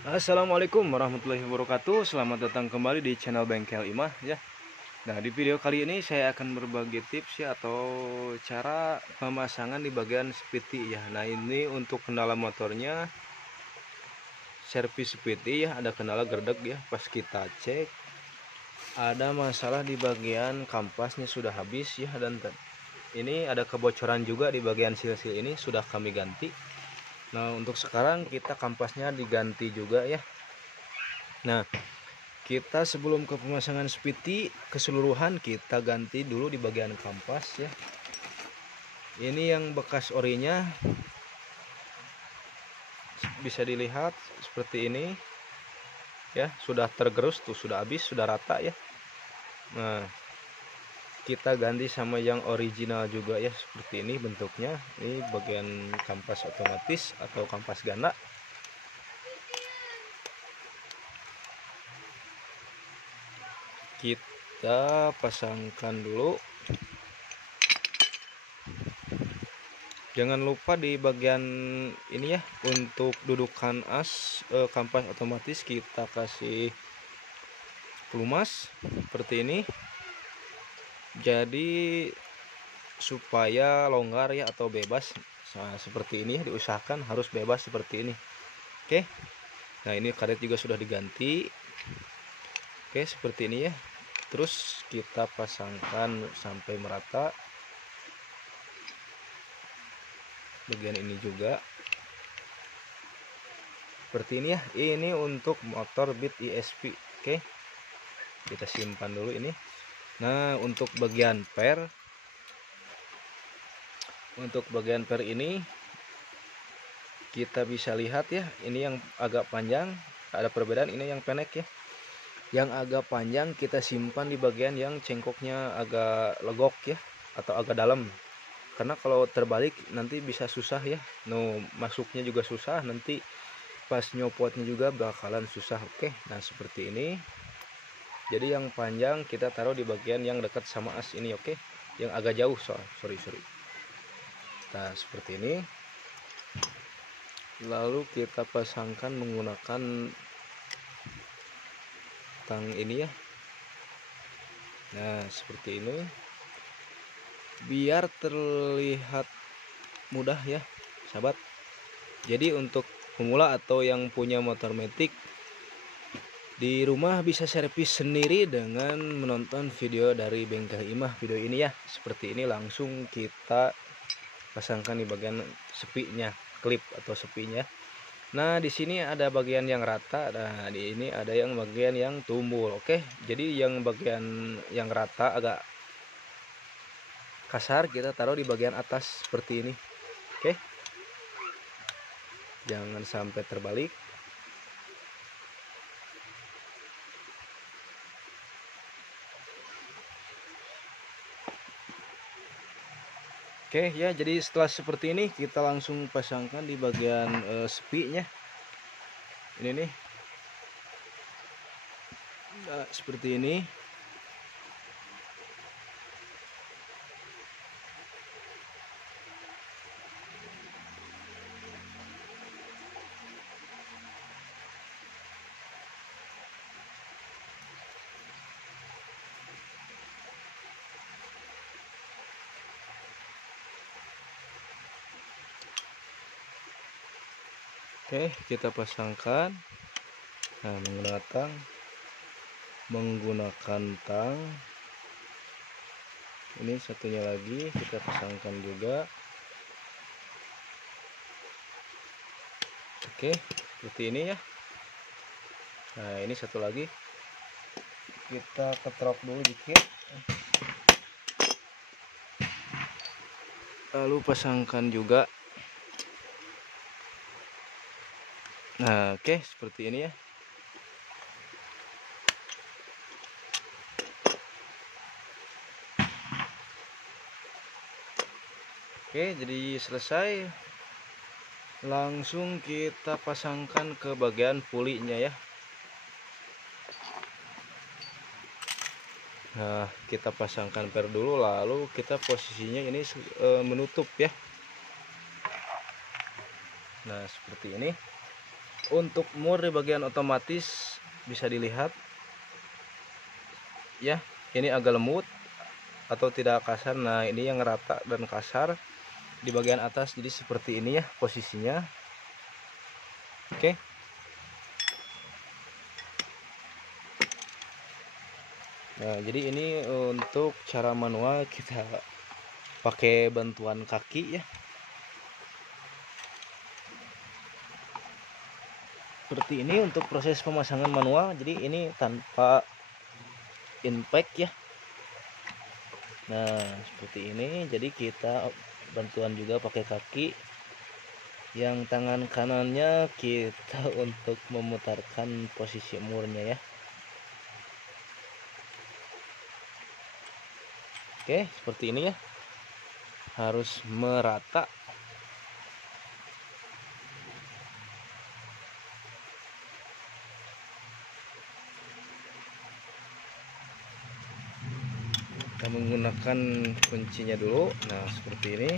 Assalamualaikum warahmatullahi wabarakatuh. Selamat datang kembali di channel Bengkel Imah ya. Nah, di video kali ini saya akan berbagi tips ya atau cara pemasangan di bagian spiti ya. Nah, ini untuk kendala motornya servis spiti ya, ada kendala gerdek ya. Pas kita cek ada masalah di bagian kampasnya sudah habis ya, dan ini ada kebocoran juga di bagian sil-sil ini sudah kami ganti. Nah, untuk sekarang kita kampasnya diganti juga ya. Nah, kita sebelum ke pemasangan spiti keseluruhan kita ganti dulu di bagian kampas ya. Ini yang bekas orinya bisa dilihat seperti ini ya, sudah tergerus tuh, sudah habis, sudah rata ya. Nah, kita ganti sama yang original juga ya, seperti ini bentuknya. Ini bagian kampas otomatis atau kampas ganda. Kita pasangkan dulu. Jangan lupa di bagian ini ya, untuk dudukan as kampas otomatis kita kasih pelumas seperti ini. Jadi supaya longgar ya atau bebas. Nah, seperti ini ya, diusahakan harus bebas seperti ini. Oke. Nah, ini karet juga sudah diganti. Oke, seperti ini ya. Terus kita pasangkan sampai merata. Bagian ini juga seperti ini ya. Ini untuk motor Beat ESP. Oke, kita simpan dulu ini. Nah, untuk bagian per ini kita bisa lihat ya, ini yang agak panjang, ada perbedaan. Ini yang pendek ya. Yang agak panjang kita simpan di bagian yang cengkoknya agak legok ya, atau agak dalam. Karena kalau terbalik nanti bisa susah ya. Masuknya juga susah, nanti pas nyopotnya juga bakalan susah. Oke, nah seperti ini. Jadi yang panjang kita taruh di bagian yang dekat sama as ini. Oke, yang agak jauh, sorry. Nah, seperti ini. Lalu kita pasangkan menggunakan tang ini ya. Nah, seperti ini. Biar terlihat mudah ya, sahabat. Jadi untuk pemula atau yang punya motor metik di rumah bisa servis sendiri dengan menonton video dari Bengkel Imah. Video ini ya, seperti ini langsung kita pasangkan di bagian sepinya, klip atau sepinya. Nah, di sini ada bagian yang rata. Nah, di ini ada yang bagian yang tumbul. Oke, jadi yang bagian yang rata agak kasar kita taruh di bagian atas seperti ini. Oke, jangan sampai terbalik. Oke ya, jadi setelah seperti ini kita langsung pasangkan di bagian sepinya. Ini nih. Nah, seperti ini. Oke, kita pasangkan. Nah, menggunakan tang. Ini satunya lagi kita pasangkan juga. Oke, seperti ini ya. Nah, ini satu lagi. Kita ketrok dulu dikit. Lalu pasangkan juga. Nah, oke, seperti ini ya. Oke, jadi selesai. Langsung kita pasangkan ke bagian pulinya ya. Nah, kita pasangkan per dulu, lalu kita posisinya ini menutup ya. Nah, seperti ini. Untuk mur di bagian otomatis bisa dilihat ya, ini agak lembut atau tidak kasar. Nah ini yang rata dan kasar di bagian atas, jadi seperti ini ya posisinya. Oke. Nah jadi ini untuk cara manual, kita pakai bantuan kaki ya, seperti ini untuk proses pemasangan manual. Jadi ini tanpa impact ya. Nah seperti ini, jadi kita bantuan juga pakai kaki. Yang tangan kanannya kita untuk memutarkan posisi murnya ya. Oke, seperti ini ya, harus merata. Kita menggunakan kuncinya dulu. Nah seperti ini,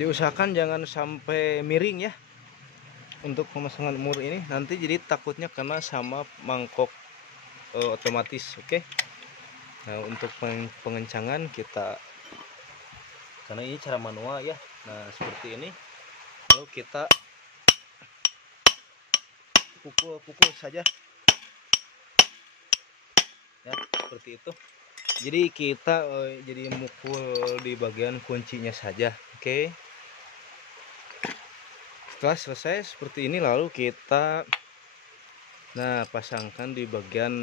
diusahakan jangan sampai miring ya untuk pemasangan mur ini, nanti jadi takutnya kena sama mangkok otomatis. Oke. Nah untuk pengencangan kita, karena ini cara manual ya, nah seperti ini, lalu kita pukul-pukul saja ya, seperti itu. Jadi kita jadi mukul di bagian kuncinya saja. Oke. Setelah selesai seperti ini, lalu kita pasangkan di bagian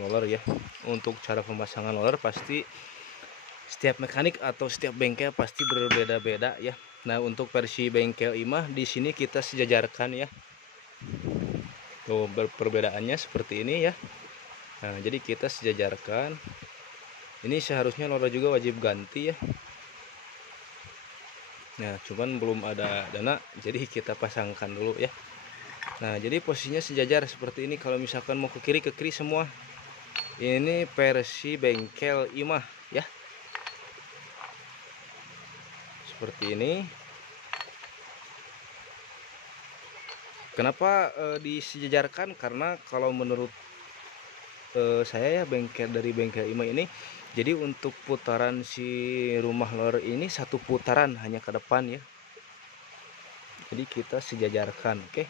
roller ya. Untuk cara pemasangan roller pasti setiap mekanik atau setiap bengkel pasti berbeda-beda ya. Nah untuk versi bengkel Imah di sini kita sejajarkan ya. Tuh perbedaannya seperti ini ya. Nah jadi kita sejajarkan. Ini seharusnya roller juga wajib ganti ya. Nah cuman belum ada dana, jadi kita pasangkan dulu ya. Nah jadi posisinya sejajar seperti ini. Kalau misalkan mau ke kiri semua. Ini versi bengkel Imah ya, seperti ini. Kenapa disejajarkan? Karena kalau menurut saya ya, dari bengkel Imah ini, jadi untuk putaran si rumah lorer ini satu putaran hanya ke depan ya. Jadi kita sejajarkan. Oke.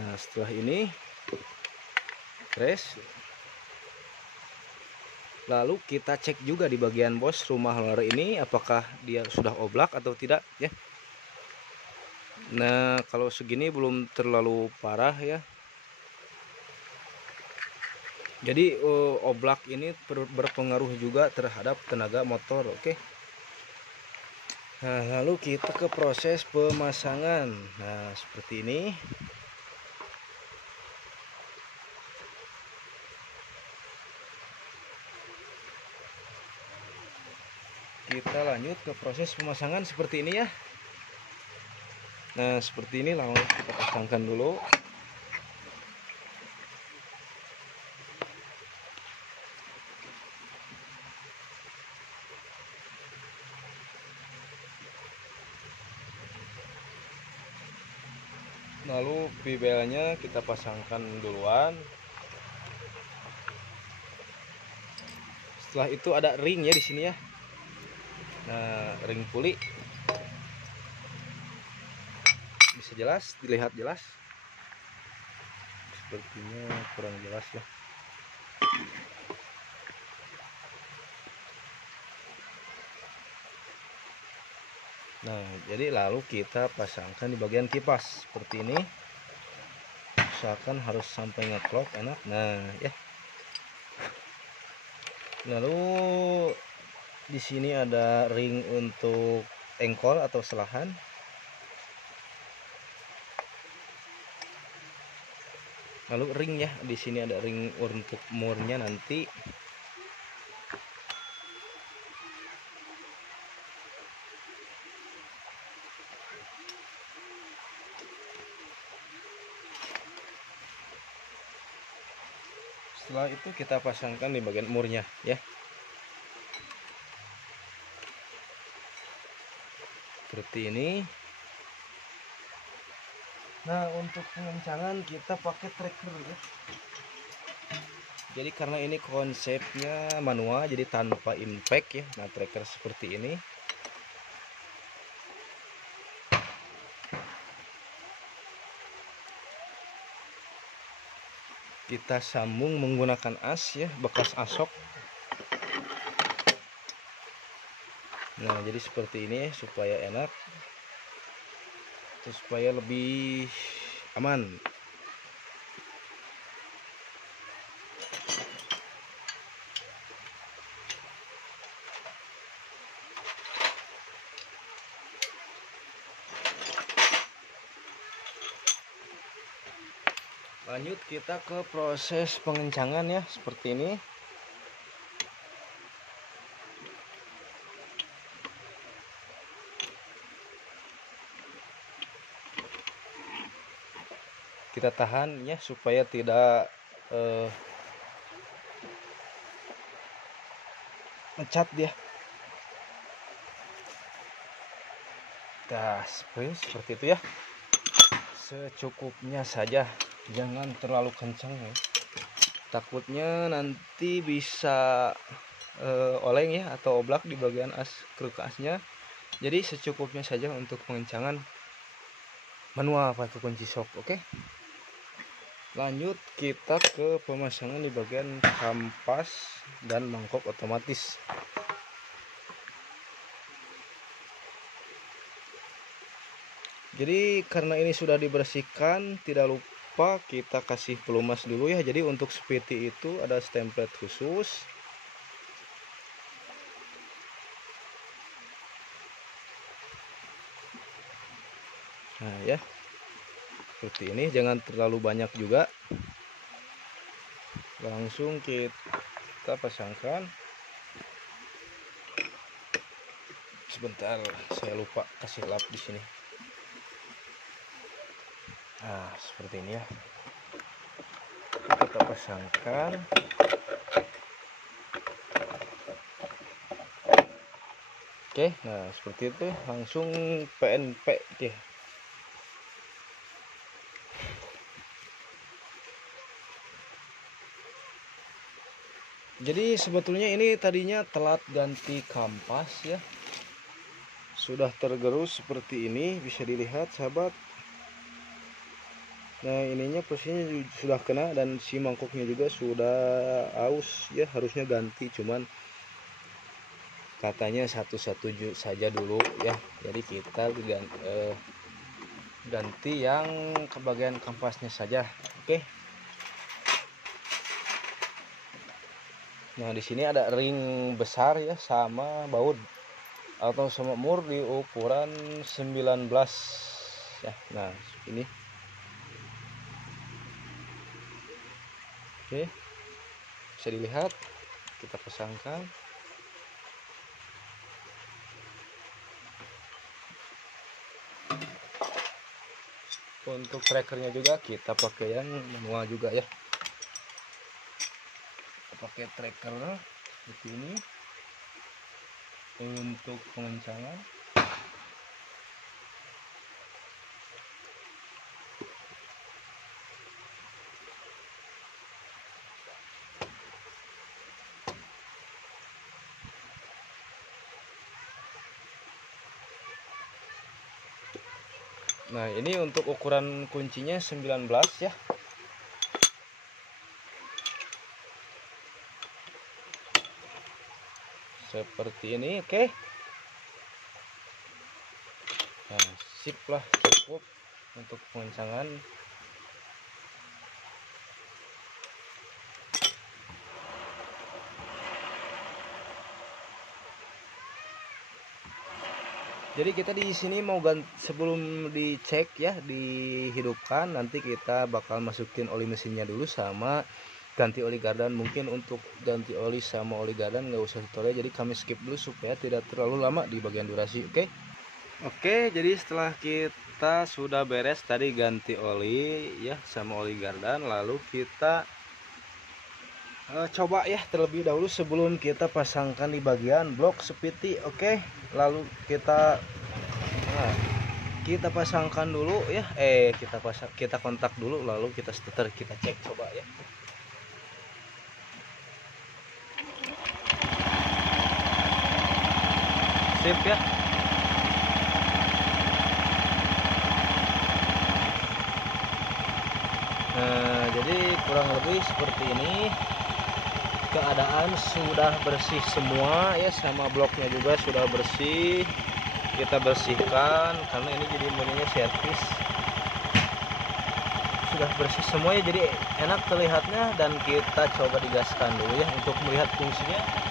Nah setelah ini press, lalu kita cek juga di bagian bos rumah lorer ini apakah dia sudah oblak atau tidak ya. Nah kalau segini belum terlalu parah ya. Jadi oblak ini berpengaruh juga terhadap tenaga motor. Oke. Nah lalu kita ke proses pemasangan. Nah seperti ini. Kita lanjut ke proses pemasangan seperti ini ya. Nah seperti ini, langsung kita pasangkan dulu. Lalu pibelnya kita pasangkan duluan. Setelah itu ada ring ya di sini ya. Nah ring puli bisa jelas dilihat jelas. Sepertinya kurang jelas ya. Nah jadi lalu kita pasangkan di bagian kipas seperti ini. Usahakan harus sampai ngeklok enak. Nah ya. Lalu di sini ada ring untuk engkol atau selahan. Lalu ring ya, di sini ada ring untuk murnya nanti. Setelah itu kita pasangkan di bagian murnya ya. Seperti ini. Nah, untuk pengencangan kita pakai tracker ya. Jadi karena ini konsepnya manual, jadi tanpa impact ya. Nah, tracker seperti ini. Kita sambung menggunakan as ya, bekas asok. Nah, jadi seperti ini supaya enak, supaya lebih aman. Lanjut kita ke proses pengencangan ya, seperti ini. Kita tahan ya supaya tidak mencat dia. Nah, seperti itu ya. Secukupnya saja, jangan terlalu kencang ya. Takutnya nanti bisa oleng ya atau oblak di bagian as asnya. Jadi secukupnya saja untuk pengencangan manual pakai kunci shock. Oke. Lanjut kita ke pemasangan di bagian kampas dan mangkok otomatis. Jadi karena ini sudah dibersihkan, tidak lupa kita kasih pelumas dulu ya. Jadi untuk seperti itu ada stemplet khusus. Nah ya, seperti ini, jangan terlalu banyak juga. Langsung kita pasangkan. Sebentar, saya lupa kasih lap di sini. Nah, seperti ini ya. Kita pasangkan. Oke, nah seperti itu, langsung PNP deh. Jadi sebetulnya ini tadinya telat ganti kampas ya. Sudah tergerus seperti ini, bisa dilihat sahabat. Nah, ininya posisinya sudah kena dan si mangkoknya juga sudah aus ya, harusnya ganti, cuman katanya satu-satu saja dulu ya. Jadi kita ganti yang ke bagian kampasnya saja. Oke. Nah, di sini ada ring besar ya sama baut atau sama mur di ukuran 19 ya. Nah, ini. Oke. Bisa dilihat, kita pasangkan. Untuk trackernya juga kita pakai yang manual juga ya. Kita pakai tracker seperti ini untuk pengencangan. Nah, ini untuk ukuran kuncinya 19 ya. Seperti ini, oke. Nah, sip lah, cukup untuk pengencangan. Jadi kita di sini mau ganti, sebelum dicek ya, dihidupkan, nanti kita bakal masukin oli mesinnya dulu sama ganti oli gardan. Mungkin untuk ganti oli sama oli gardan nggak usah tutorial, jadi kami skip dulu supaya tidak terlalu lama di bagian durasi. Oke, jadi setelah kita sudah beres tadi ganti oli ya sama oli gardan, lalu kita coba ya terlebih dahulu sebelum kita pasangkan di bagian blok sepiti. Oke, lalu kita kita pasangkan dulu ya, kita kontak dulu lalu kita starter, kita cek coba ya. Sip ya. Nah, jadi kurang lebih seperti ini. Keadaan sudah bersih semua ya, sama bloknya juga sudah bersih. Kita bersihkan karena ini jadi modelnya servis. Sudah bersih semua ya, jadi enak terlihatnya, dan kita coba digaskan dulu ya untuk melihat fungsinya.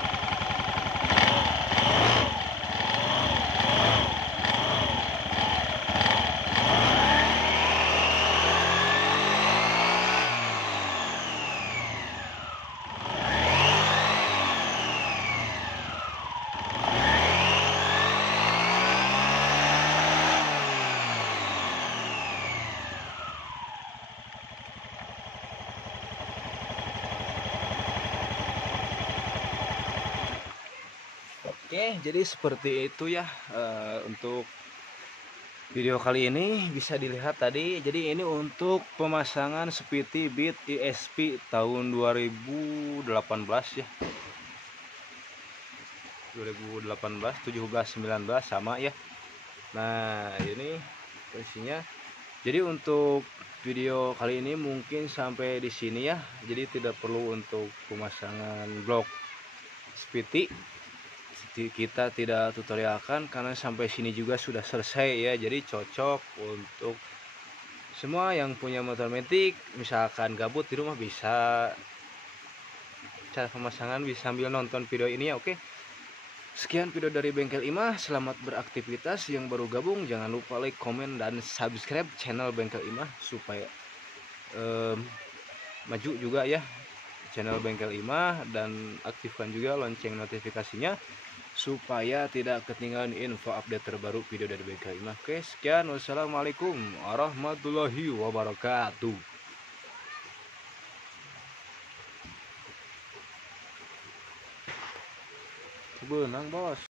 Oke, jadi seperti itu ya untuk video kali ini. Bisa dilihat tadi, jadi ini untuk pemasangan Speedy Beat ESP tahun 2018 ya, 2018, 17, 19 sama ya. Nah ini fungsinya. Jadi untuk video kali ini mungkin sampai di sini ya, jadi tidak perlu untuk pemasangan blok Speedy kita tidak tutorialkan karena sampai sini juga sudah selesai ya. Jadi cocok untuk semua yang punya motor matic, misalkan gabut di rumah bisa cara pemasangan, bisa sambil nonton video ini ya. Oke, sekian video dari Bengkel Imah. Selamat beraktivitas. Yang baru gabung jangan lupa like, komen, dan subscribe channel Bengkel Imah supaya maju juga ya channel Bengkel Imah, dan aktifkan juga lonceng notifikasinya supaya tidak ketinggalan info update terbaru video dari Bengkel Imah. Oke, sekian, wassalamualaikum warahmatullahi wabarakatuh. Benang bos.